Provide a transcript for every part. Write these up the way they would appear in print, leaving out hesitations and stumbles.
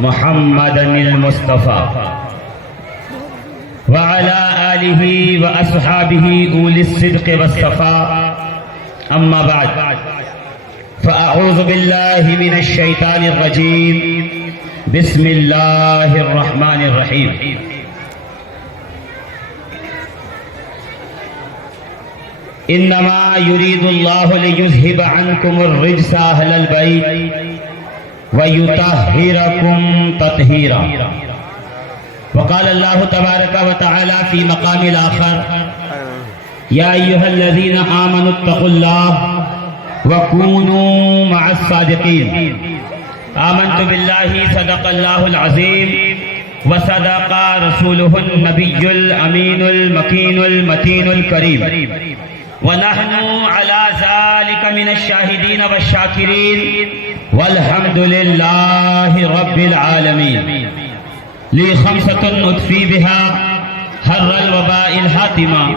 محمد المصطفى وعلى آله وأصحابه أولي الصدق والصفاء أما بعد فأعوذ بالله من الشيطان الرجيم بسم الله الرحمن الرحيم إنما يريد الله ليذهب عنكم الرجس أهل البيت ويطهركم تطهيرا وقال الله تبارك وتعالى في مقام الآخر يا أيها الذين آمنوا اتقوا الله وكونوا مع الصادقين آمنت بالله صدق الله العظيم وصدق رسوله النبي الأمين المكين المتين الكريم ونحن على ذلك من الشاهدين والشاكرين والحمد لله رب العالمين لي خمسة أطفي بها حر الوباء الحاتمة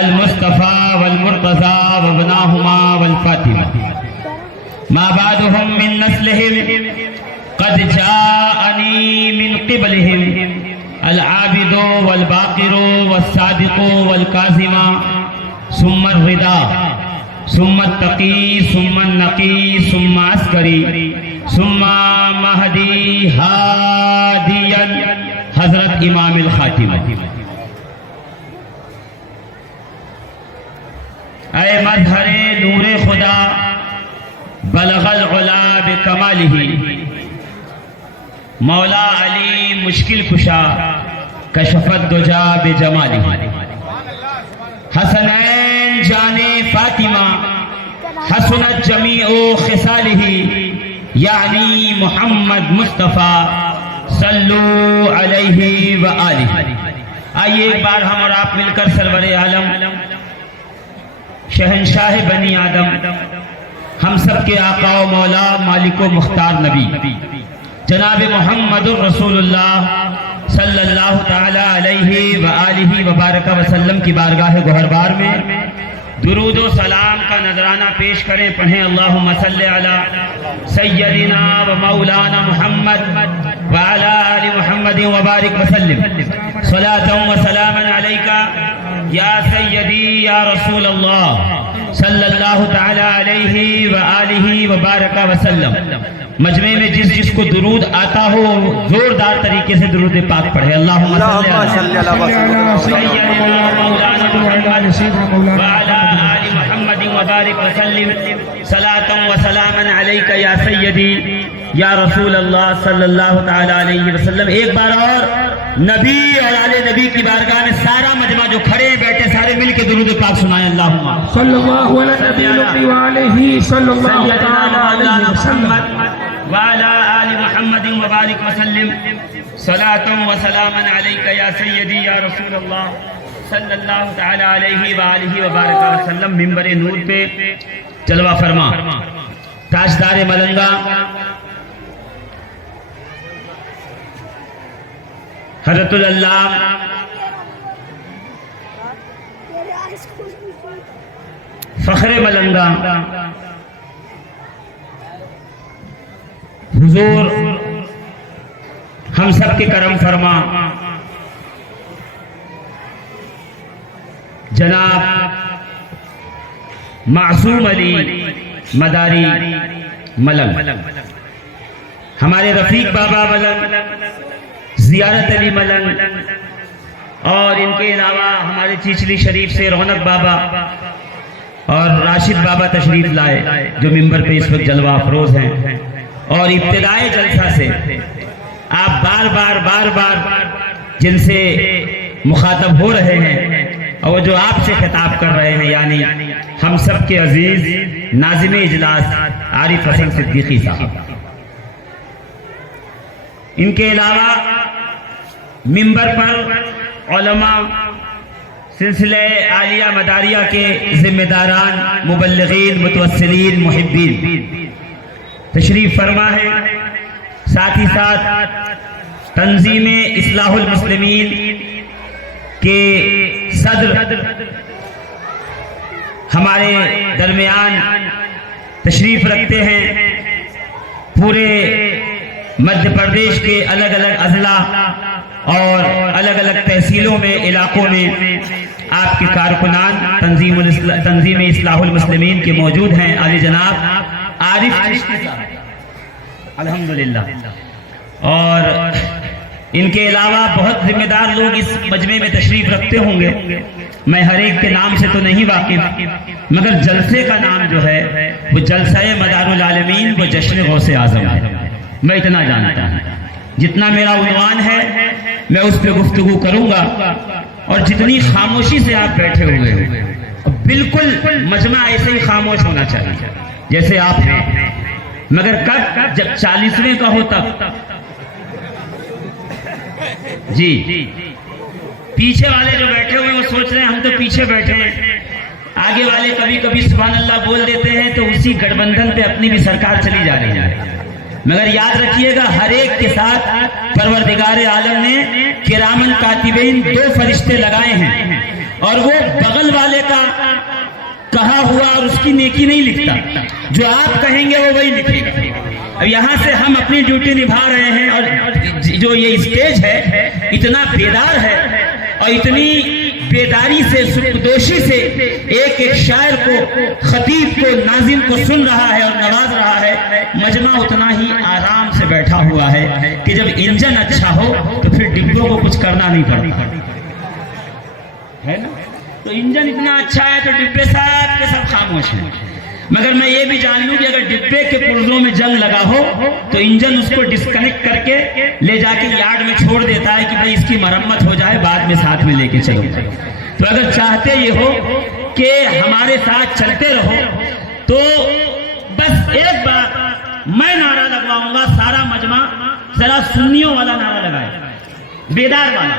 المصطفى والمرتضى وابناهما والفاطمة ما بعدهم من نسلهم قد جاءني من قبلهم العابد والباقر والصادق والكاظم ثم الرضا ثم التقي ثم النقي ثم عسكري ثم مہدی ہادیا حضرت امام الخاتمہ اے مظہر نور خدا بلغ العلا بکمالہ مولا علی مشکل کشا کشف الدجا بجمالہ حسنین جان فاطمہ حسنت جمیع خصالہ یعنی محمد مصطفیٰ صلو علیہ وآلہ. آئیے ایک بار ہم اور آپ مل کر سرور عالم شہنشاہ بنی آدم ہم سب کے آقا و مولا مالک و مختار نبی جناب محمد رسول اللہ صلی اللہ تعالی علیہ وآلہ وبارک وسلم کی بارگاہ گوہربار میں درود و سلام کا نذرانہ پیش کریں. پڑھیں اللہم صلی علی سیدنا و مولانا محمد وعلی آل محمد وبارک وسلم صلاة و سلاما علیکہ یا سیدی یا رسول اللہ صلی اللہ تعالی علیہ وآلہ وبارک وسلم. مجمع میں جس کو درود آتا ہو زوردار طریقے سے درود پاک پڑھے. اللہم صلی علی سیدنا مولانا محمد وعلی آل محمد وبارک وسلم صلاة و سلاما علیکہ یا سیدی یا رسول اللہ صلی اللہ تعالی علیہ وسلم. ایک بار اور نبی اور آل نبی کی بارگاہ میں سارا مجمع جو کھڑے بیٹھے سارے مل کے درود پاک سنائیں. اللہم صلی اللہ علیہ وآلہ صلی اللہ علیہ وسلم وعلى آل محمد وبارک وسلم صلاة و سلاما علیکہ یا سیدی یا رسول اللہ صلی اللہ تعالی علیہ وآلہ وبارک وسلم. منبر نور پہ جلوہ فرما تاجدار ملنگا حضرت اللہ فخر ملنگا حضور ہم سب کے کرم فرما جناب معصوم علی مداری ملنگ ہمارے رفیق بابا ملنگ زیارت علی ملنگ اور ان کے علاوہ ہمارے چیچلی شریف سے رونق بابا اور راشد بابا تشریف لائے جو ممبر پہ اس وقت جلوہ افروز ہیں. اور ابتدائی جلسہ سے آپ بار بار جن سے مخاطب ہو رہے ہیں اور جو آپ سے خطاب کر رہے ہیں یعنی ہم سب کے عزیز ناظم اجلاس عارف حسن صدیقی صاحب. ان کے علاوہ منبر پر علماء سلسلہ عالیہ مداریہ کے ذمہ داران مبلغین متوسلین محبین تشریف فرما ہے. ساتھ ہی ساتھ تنظیم اصلاح المسلمین کے صدر ہمارے درمیان تشریف رکھتے ہیں. پورے مدھیہ پردیش کے الگ الگ اضلاع اور الگ الگ تحصیلوں میں، علاقوں میں آپ کے کارکنان تنظیم اصلاح المسلمین کے موجود ہیں. علی جناب عارف چشتی صاحب الحمدللہ، اور ان کے علاوہ بہت ذمہ دار لوگ اس مجمع میں تشریف رکھتے ہوں گے. میں ہر ایک کے نام سے تو نہیں واقف، مگر جلسے کا نام جو ہے وہ جلسہ مدار العالمین، وہ جشن غوث اعظم ہے. میں اتنا جانتا ہوں. جتنا میرا عنوان ہے میں اس پہ گفتگو کروں گا، اور جتنی خاموشی سے آپ بیٹھے ہوئے ہو، بالکل مجمع ایسے ہی خاموش ہونا چاہیے جیسے آپ ہیں. مگر کب؟ جب 40ویں کا ہو تب. جی پیچھے والے جو بیٹھے ہوئے وہ سوچ رہے ہیں ہم تو پیچھے بیٹھے ہیں، آگے والے کبھی کبھی سبحان اللہ بول دیتے ہیں تو اسی گٹھ بندھن پہ اپنی بھی سرکار چلی جا رہی ہے. مگر یاد رکھیے گا ہر ایک کے ساتھ پروردگار عالم نے کرامن کاتبین 2 فرشتے لگائے ہیں، اور وہ بغل والے کا کہا ہوا اور اس کی نیکی نہیں لکھتا، جو آپ کہیں گے وہ وہی لکھے گا. اب یہاں سے ہم اپنی ڈیوٹی نبھا رہے ہیں، اور جو یہ اسٹیج ہے اتنا بیدار ہے اور اتنی بیداری سے، سکدوشی سے ایک ایک شاعر کو، خطیب کو، ناظم کو سن رہا ہے اور نواز رہا ہے. مجمع اتنا ہی آرام سے بیٹھا ہوا ہے کہ جب انجن اچھا ہو تو پھر ڈبوں کو کچھ کرنا نہیں پڑتا ہے نا. تو انجن اتنا اچھا ہے تو ڈبے سب کے سب خاموش ہیں. مگر میں یہ بھی جان لوں کہ اگر ڈبے کے پرزوں میں جنگ لگا ہو تو انجن اس کو ڈسکنیکٹ کر کے لے جا کے یارڈ میں چھوڑ دیتا ہے کہ بھئی اس کی مرمت ہو جائے، بعد میں ساتھ میں لے کے چلو. تو اگر چاہتے یہ ہو کہ ہمارے ساتھ چلتے رہو تو بس ایک بار میں نعرہ لگواؤں گا، سارا مجمع ذرا سنیوں والا نعرہ لگائے، بیدار والا.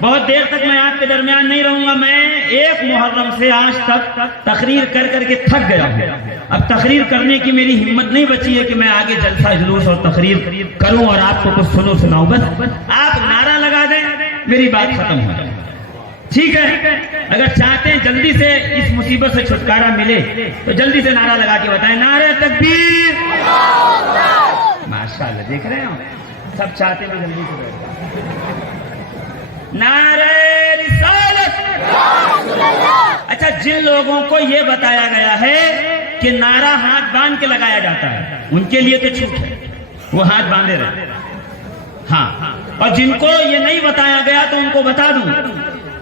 بہت دیر تک میں آپ کے درمیان نہیں رہوں گا. میں 1 محرم سے آج تک تقریر کر کر کے تھک گیا ہوں. اب تقریر کرنے کی میری ہمت نہیں بچی ہے کہ میں آگے جلسہ جلوس اور تقریر کروں اور آپ کو کچھ سناؤں. بس آپ نعرہ لگا دیں، میری بات ختم ہو جائے. ٹھیک ہے؟ اگر چاہتے ہیں جلدی سے اس مصیبت سے چھٹکارا ملے تو جلدی سے نعرہ لگا کے بتائیں. نعرہ تکبیر! ماشاءاللہ، دیکھ رہے ہیں سب چاہتے ہیں جلدی سے بیٹھ. نعرہ رسالت! اچھا، جن لوگوں کو یہ بتایا گیا ہے کہ نعرہ ہاتھ باندھ کے لگایا جاتا ہے ان کے لیے تو چھوٹ ہے، وہ ہاتھ باندھے رہے. ہاں، اور جن کو یہ نہیں بتایا گیا تو ان کو بتا دوں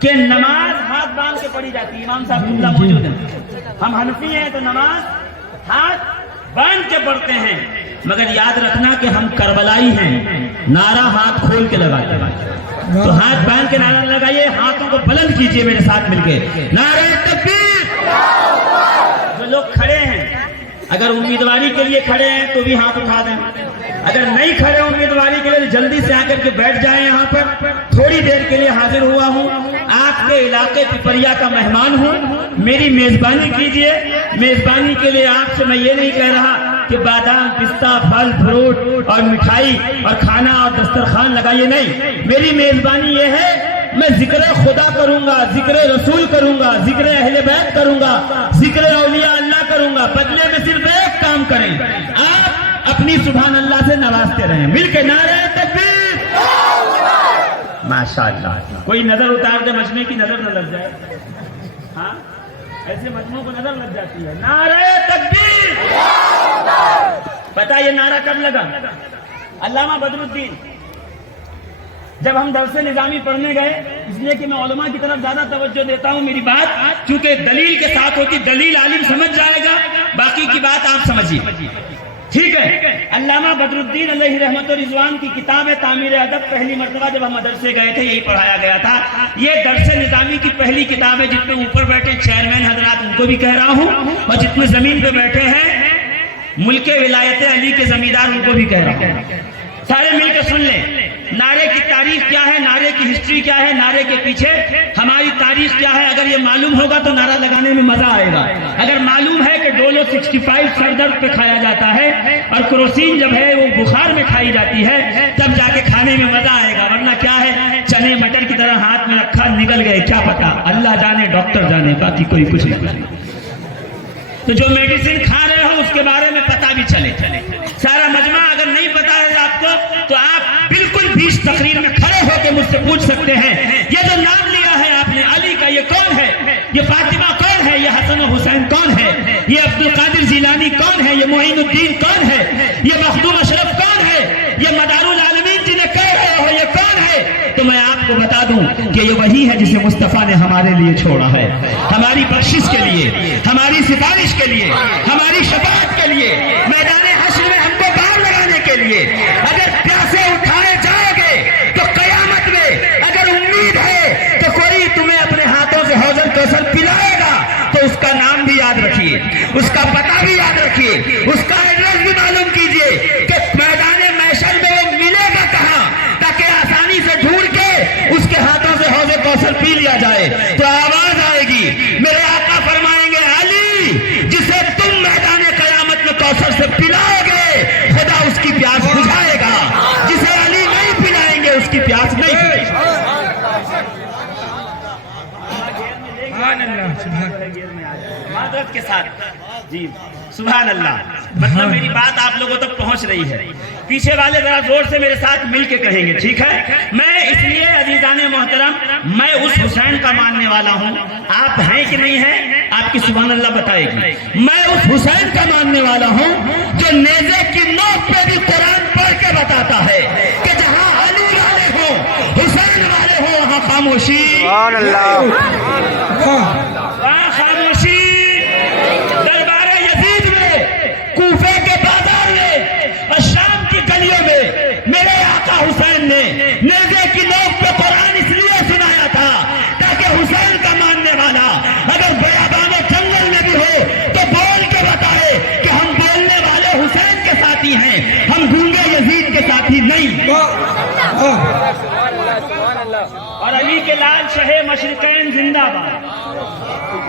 کہ نماز ہاتھ باندھ کے پڑھی جاتی ہے. امام صاحب قبلہ موجود ہیں. ہم حنفی ہیں تو نماز ہاتھ باندھ کے پڑھتے ہیں. مگر یاد رکھنا کہ ہم کربلائی ہیں، نعرہ ہاتھ کھول کے لگاتے ہیں. تو ہاتھ باندھ کے نعرہ لگائیے، ہاتھوں کو بلند کیجئے میرے ساتھ مل کے. نعرہ تکبیر! جو لوگ کھڑے ہیں اگر امیدواری کے لیے کھڑے ہیں تو بھی ہاتھ اٹھا دیں. اگر نہیں کھڑے امیدواری کے لیے جلدی سے آ کر کے بیٹھ جائیں. یہاں پر تھوڑی دیر کے لیے حاضر ہوا ہوں، آپ کے علاقے پپریا کا مہمان ہوں. میری میزبانی کیجئے. میزبانی کے لیے آپ سے میں یہ نہیں کہہ رہا کہ بادام، پستہ، پھل فروٹ اور مٹھائی اور کھانا اور دسترخوان لگائیے. نہیں، میری میزبانی یہ ہے میں ذکر خدا کروں گا، ذکر رسول کروں گا، ذکر اہل بیت کروں گا، ذکر اولیاء اللہ کروں گا. بدلے میں صرف ایک کام کریں، آپ اپنی سبحان اللہ سے نوازتے رہیں. مل کے نعرہ تکبیر! ماشاءاللہ. کوئی نظر اتار دے، مجمع کی نظر نہ لگ جائے. ہاں، ایسے مجموعوں کو نظر لگ جاتی ہے. نعرہ تکبیر! پتہ یہ نعرہ کب لگا؟ علامہ بدر الدین جب ہم درس نظامی پڑھنے گئے، اس لیے کہ میں علماء کی طرف زیادہ توجہ دیتا ہوں. میری بات چونکہ دلیل کے ساتھ ہوتی، دلیل عالم سمجھ جائے گا، باقی کی بات آپ سمجھیے. ٹھیک ہے؟ علامہ بدر الدین علیہ رحمت و رضوان کی کتاب ہے تعمیر ادب. پہلی مرتبہ جب ہم مدرسے گئے تھے یہی پڑھایا گیا تھا. یہ درس نظامی کی پہلی کتاب ہے. جتنے اوپر بیٹھے چیئرمین حضرات ان کو بھی کہہ رہا ہوں، اور جتنے زمین پہ بیٹھے ہیں ملک ولایت علی کے زمیندار ان کو بھی کہہ رہا ہوں، سارے مل کے سن لیں. نعرے کی تاریخ کیا ہے، نعرے کی ہسٹری کیا ہے، نعرے کے پیچھے ہماری تاریخ کیا ہے. اگر یہ معلوم ہوگا تو نعرہ لگانے میں مزہ آئے گا. اگر معلوم ہے کہ ڈولو 65 سر درد پہ کھایا جاتا ہے اور کروسین جب ہے وہ بخار میں کھائی جاتی ہے، تب جا کے کھانے میں مزہ آئے گا. ورنہ کیا ہے، چنے مٹر کی طرح ہاتھ میں رکھا نگل گئے، کیا پتا، اللہ جانے ڈاکٹر جانے، باقی کوئی کچھ نہیں. تو جو میڈیسن کھا رہے ہو اس کے بارے میں پتہ بھی چلے. سارا مجمع اگر نہیں پتا ہے آپ کو پوچھ سکتے ہیں یہ جو نام لیا ہے آپ نے علی کا، یہ کون ہے؟ یہ فاطمہ کون ہے؟ یہ حسن و حسین کون ہے؟ یہ عبد القادر جیلانی کون ہے؟ یہ معین الدین کون ہے؟ یہ مخدوم اشرف کون ہے؟ یہ مدار العالمین جنہیں کہہ رہے ہو یہ کون ہے؟ تو میں آپ کو بتا دوں کہ یہ وہی ہے جسے مصطفیٰ نے ہمارے لیے چھوڑا ہے، ہماری بخشش کے لیے، ہماری سفارش کے لیے، ہماری شفاعت کے لیے، میدان حشر میں ہم کو باہر لگانے کے لیے۔ اگر پیاسے اٹھائے جاؤ گے تو قیامت میں اگر امید ہے تو کوئی تمہیں اپنے ہاتھوں سے حوض کوثر پلائے گا تو اس کا نام بھی یاد رکھیے، اس کا پتہ بھی یاد رکھیے، اس کا ایڈریس بھی معلوم کیجئے کہ میدان محشر میں وہ ملے گا کہاں، تاکہ آسانی سے ڈھونڈ کے اس کے ہاتھوں سے حوض کوثر پی لیا جائے۔ تو آواز آئے گی، میرے آقا فرمائیں گے علی جسے تم میدان قیامت میں کوثر سے پلاؤ گے خدا اس کی پیاس بجھائے گا، جسے علی نہیں پلائیں گے اس کی پیاس نہیں بجھائے گا۔ سبحان اللہ، معذرت کے ساتھ جی سبحان اللہ، مطلب میری بات آپ لوگوں تک پہنچ رہی ہے، پیچھے والے ذرا زور سے میرے ساتھ مل کے کہیں گے، ٹھیک ہے؟ میں اس لیے عزیزان محترم میں اس حسین کا ماننے والا ہوں، آپ ہیں کہ نہیں ہیں آپ کی سبحان اللہ بتائے گی۔ میں اس حسین کا ماننے والا ہوں جو نیزے کی نوک پہ بھی قرآن پڑھ کے بتاتا ہے کہ جہاں علی والے ہوں، حسین والے ہوں، وہاں خاموشی، سبحان اللہ، وہاں خاموشی۔ دربار یزید میں، کوفے کے بازار میں اور شام کی گلیوں میں میرے آقا حسین نے نیزے کی نوک پہ قرآن اس لیے سنایا تھا تاکہ حسین کا ماننے والا اگر بیابان و جنگل میں بھی ہو تو بول کے بتائے کہ ہم بولنے والے حسین کے ساتھی ہیں، ہم گونگے یزید کے ساتھی نہیں۔ اور علی کے لال شہ مشرقین زندہ باد،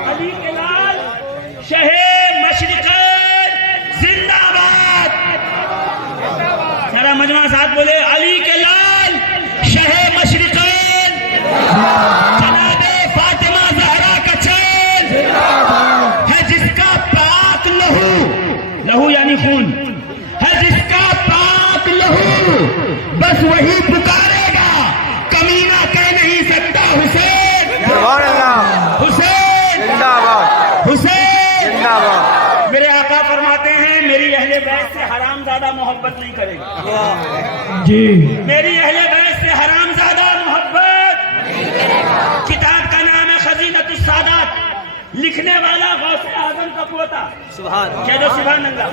علی کے لال شہ مشرقین زندہ باد، سارا مجمع ساتھ بولے علی کے لال شہ مشرقین، جناب فاطمہ زہرا کا چین ہے جس کا پاک لہو یعنی خون ہے، جس کا پاک لہو بس وہی پکارے گا، کمینہ کہہ نہیں سکتا حسین، سبحان اللہ، حسین زندہ باد، حسین زندہ باد۔ میرے آقا فرماتے ہیں میری اہل بیت سے حرام زادہ محبت نہیں کرے گا، جی میری اہل بیت سے حرام زادہ محبت۔ کتاب کا نام ہے خزینۃ السادات، لکھنے والا غوث اعظم کا پوتا، کہہ دو سبحان اللہ۔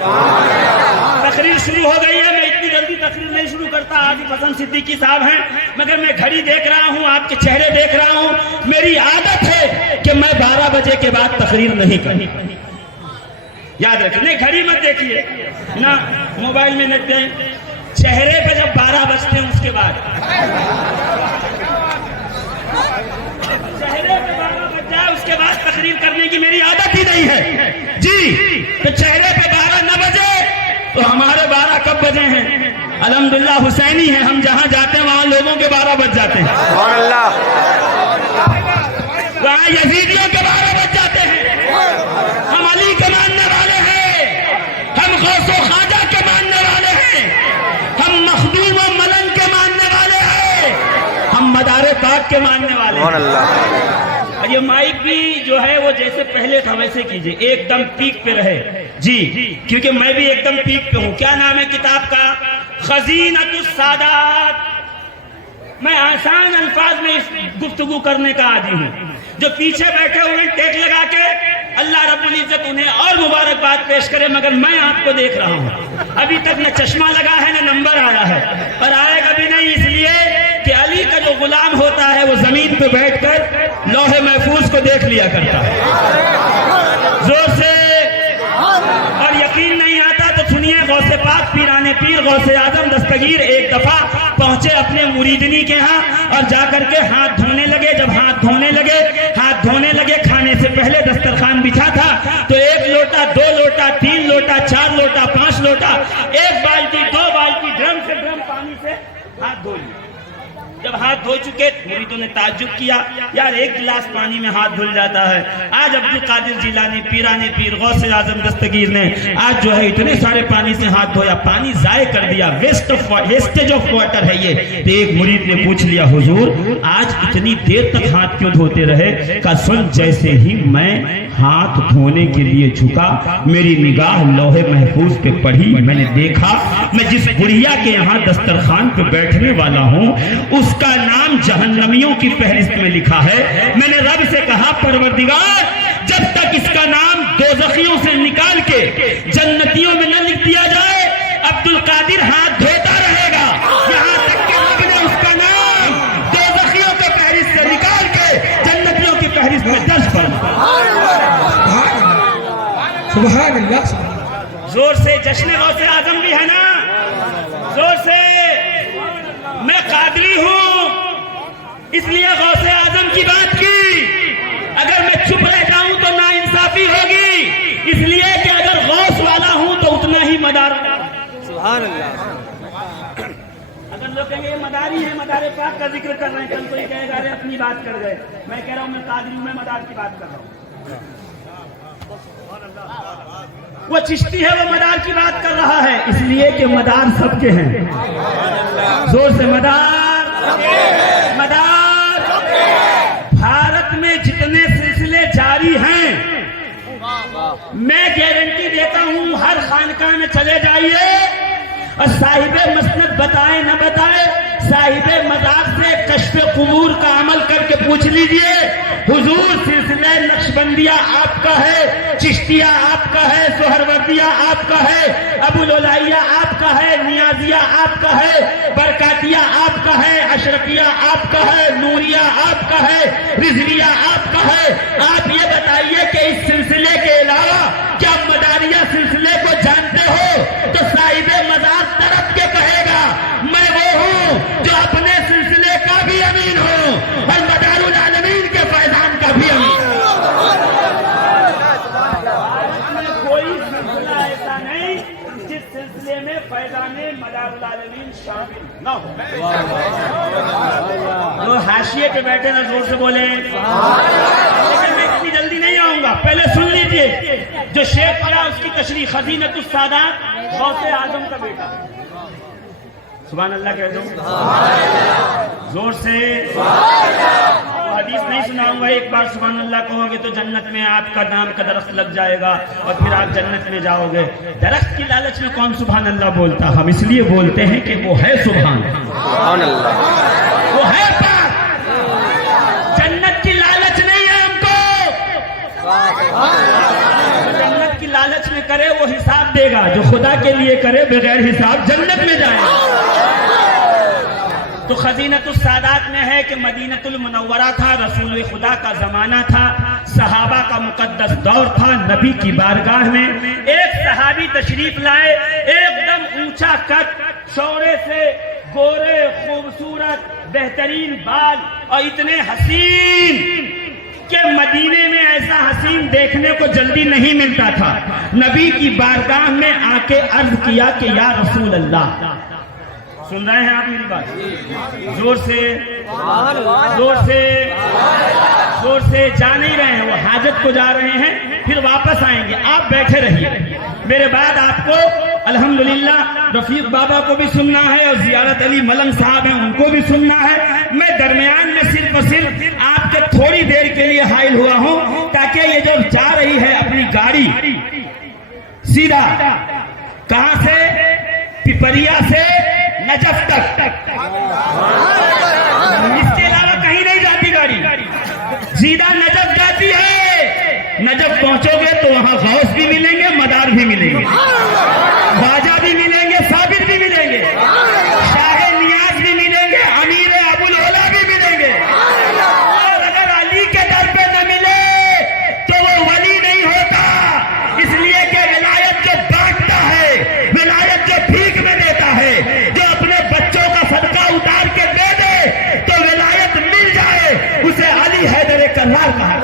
تقریر شروع ہو گئی ہے، میں اتنی جلدی تقریر نہیں شروع کرتا، عاطف حسن صدیقی صاحب ہیں، مگر میں گھڑی دیکھ رہا ہوں، آپ کے چہرے دیکھ رہا ہوں، میری عادت ہے کہ میں 12 بجے کے بعد تقریر نہیں کروں، یاد رکھیں، نہیں گھڑی مت دیکھیے نہ موبائل میں نہ دیں، چہرے پہ جب 12 بجتے ہیں اس کے بعد چہرے پہ 12 بج جائے اس کے بعد تقریر کرنے کی میری عادت ہی نہیں ہے جی، تو چہرے پہ 12 نہ بجے تو ہمارے 12 کب بجے ہیں؟ الحمدللہ حسینی ہیں ہم، جہاں جاتے ہیں وہاں لوگوں کے 12 بج جاتے ہیں، سبحان اللہ، وہاں یزیدیوں کے 12 بج جاتے ہیں، ہم علی کے ماننے والے ہیں، ہم غوث و خواجہ کے ماننے والے ہیں، ہم مخدوم و ملنگ کے ماننے والے ہیں، ہم مدار پاک کے ماننے والے سبحان ہیں۔ اللہ، اور یہ مائک بھی جو ہے وہ جیسے پہلے تھا ویسے کیجئے، ایک دم پیک پہ رہے جی، کیونکہ میں بھی ایک دم پیک پہ ہوں۔ کیا نام ہے کتاب کا؟ خزینۃ السادات۔ میں آسان الفاظ میں اس گفتگو کرنے کا عادی ہوں، جو پیچھے بیٹھے ہوئے ٹیک لگا کے اللہ رب العزت انہیں اور مبارکباد پیش کرے، مگر میں آپ کو دیکھ رہا ہوں، ابھی تک نہ چشمہ لگا ہے نہ نمبر آیا ہے، اور آئے گا بھی نہیں، اس لیے کہ علی کا جو غلام ہوتا ہے وہ زمین پہ بیٹھ کر لوح محفوظ کو دیکھ لیا کرتا ہے زور سے، اور یقین نہیں آتا تو سنیے، غوث پاک پیران پیر غوث اعظم دستگیر ایک دفعہ پہنچے اپنے مریدنی کے ہاں اور جا کر کے ہاتھ دھونے لگے، جب ہاتھ دھونے لگے کھانے سے پہلے دسترخوان بچھا تھا تو 1 لوٹا 2 لوٹا 3 لوٹا 4 لوٹا 5 لوٹا 1 بالٹی 2 بالٹی ڈرم سے ڈرم پانی سے ہاتھ دھو لیے۔ جب ہاتھ دھو چکے مریدوں نے تعجب کیا، یار ایک گلاس پانی میں ہاتھ دھل جاتا ہے، آج عبد القادر جیلانی پیران پیر غوث اعظم دستگیر نے آج جو ہے اتنے سارے پانی سے ہاتھ دھویا، پانی ضائع کر دیا، ویسٹیج آف واٹر ہے یہ۔ تو ایک مرید نے پوچھ لیا حضور آج اتنی دیر تک ہاتھ کیوں دھوتے رہے؟ کہ سن جیسے ہی میں ہاتھ دھونے کے لیے جھکا میری نگاہ لوح محفوظ پہ پڑھی، میں نے دیکھا میں جس بڑھیا کے یہاں دسترخوان پہ بیٹھنے والا ہوں اس کا نام جہنمیوں کی فہرست میں لکھا ہے۔ میں نے رب سے کہا پروردگار جب تک اس کا نام دوزخیوں سے نکال کے جنتیوں میں نہ لکھ دیا جائے عبد القادر ہاتھ دھوتا رہے گا، یہاں تک کہ رب نے اس کا نام دوزخیوں کے فہرست سے نکال کے جنتیوں کی فہرست میں درج فرمایا۔ سبحان اللہ۔ زور سے جشن غوث اعظم بھی ہے نا، زور سے۔ میں قادری ہوں اس لیے غوث اعظم کی بات کی، اگر میں چپ رہ جاؤں تو ناانصافی ہوگی، اس لیے کہ اگر غوث والا ہوں تو اتنا ہی مدار۔ سبحان اللہ۔ اگر لوگ کہیں گے یہ مداری ہے، مدار پاک کا ذکر کر رہے ہیں، کل کوئی کہے گا ارے اپنی بات کر گئے، میں کہہ رہا ہوں میں قادری ہوں، میں مدار کی بات کر رہا ہوں۔ وہ چشتی ہے وہ مدار کی بات کر رہا ہے، اس لیے کہ مدار سب کے ہیں۔ زور سے مدار، مدار۔ بھارت میں جتنے سلسلے جاری ہیں میں گارنٹی دیتا ہوں ہر خانقاہ میں چلے جائیے اور صاحب مسند بتائے نہ بتائے صاحب مزار سے کشف قبور کا عمل کر کے پوچھ لیجئے حضور سلسلہ نقشبندیہ آپ کا ہے، چشتیہ آپ کا ہے، سہروردیہ آپ کا ہے، ابو العلیہ آپ کا ہے، نیازیہ آپ کا ہے، برکاتیہ آپ کا ہے، اشرفیہ آپ کا ہے، نوریہ آپ کا ہے، رضویہ آپ کا ہے۔ آپ یہ بتائیے کہ اس سلسلے کے علاوہ کیا مداریہ سلسلے کو جانتے ہو؟ تو صاحب مزار طرف کے کہے گا میں وہ ہوں جو اپنے سلسلے کا بھی امین ہوں اور مدار العالمین کے فیضان کا بھی امین ہوں۔ کوئی سلسلہ ایسا نہیں جس سلسلے میں فیضان مدار العالمین شامل نہ ہو۔ جو حاشیے پہ بیٹھے نا زور سے بولیں، لیکن میں اتنی جلدی نہیں آؤں گا، پہلے سن لیجئے جو شیخ پڑا اس کی تشریح خزینۃ السادات غوث اعظم کا بیٹا۔ سبحان اللہ کہہ دو زور سے۔ حدیث نہیں سناؤں گا، ایک بار سبحان اللہ کہو گے تو جنت میں آپ کا نام کا درخت لگ جائے گا اور پھر آپ جنت میں جاؤ گے۔ درخت کی لالچ میں کون سبحان اللہ بولتا؟ ہم اس لیے بولتے ہیں کہ وہ ہے سبحان اللہ، وہ ہے پاک۔ جنت کی لالچ نہیں ہے ہم کو، جنت کی لالچ میں کرے وہ حساب دے گا، جو خدا کے لیے کرے بغیر حساب جنت میں جائے گا۔ تو خزینۃ السادات میں ہے کہ مدینۃ المنورہ تھا، رسول خدا کا زمانہ تھا، صحابہ کا مقدس دور تھا۔ نبی کی بارگاہ میں ایک صحابی تشریف لائے، ایک دم اونچا قد، چوڑے سے گورے، خوبصورت، بہترین بال اور اتنے حسین کہ مدینے میں ایسا حسین دیکھنے کو جلدی نہیں ملتا تھا۔ نبی کی بارگاہ میں آ کے عرض کیا کہ یا رسول اللہ، سن رہے ہیں آپ میری بات؟ زور سے، زور سے، زور سے۔ جا نہیں رہے ہیں، وہ حاجت کو جا رہے ہیں، پھر واپس آئیں گے، آپ بیٹھے رہیے۔ میرے بعد آپ کو الحمدللہ رفیق بابا کو بھی سننا ہے اور زیارت علی ملنگ صاحب ہیں ان کو بھی سننا ہے۔ میں درمیان میں صرف اور صرف آپ کے تھوڑی دیر کے لیے حائل ہوا ہوں تاکہ یہ جو جا رہی ہے اپنی گاڑی سیدھا کہاں سے؟ پپریا سے نجف تک، اس کے علاوہ کہیں نہیں جاتی گاڑی، سیدھا نجف جاتی ہے۔ نجف پہنچو گے تو وہاں غوث بھی ملیں گے، مدار بھی ملیں گے، خواجہ بھی ملیں گے، ثابت بھی ملیں گے، شاہ نیاز بھی ملیں گے، امیر ابو العلا بھی ملیں گے۔ اور اگر علی کے در پہ نہ ملے تو وہ ولی نہیں ہوتا، اس لیے کہ ولایت جو بانٹتا ہے، ولایت جو بھیک میں دیتا ہے، جو اپنے بچوں کا صدقہ اتار کے دے دے تو ولایت مل جائے، اسے علی حیدر کرار کہا۔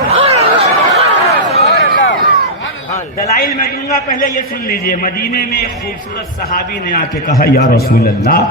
دلائل میں دوں گا، پہلے یہ سن لیجئے۔ مدینے میں ایک خوبصورت صحابی نے آ کے کہا یا رسول اللہ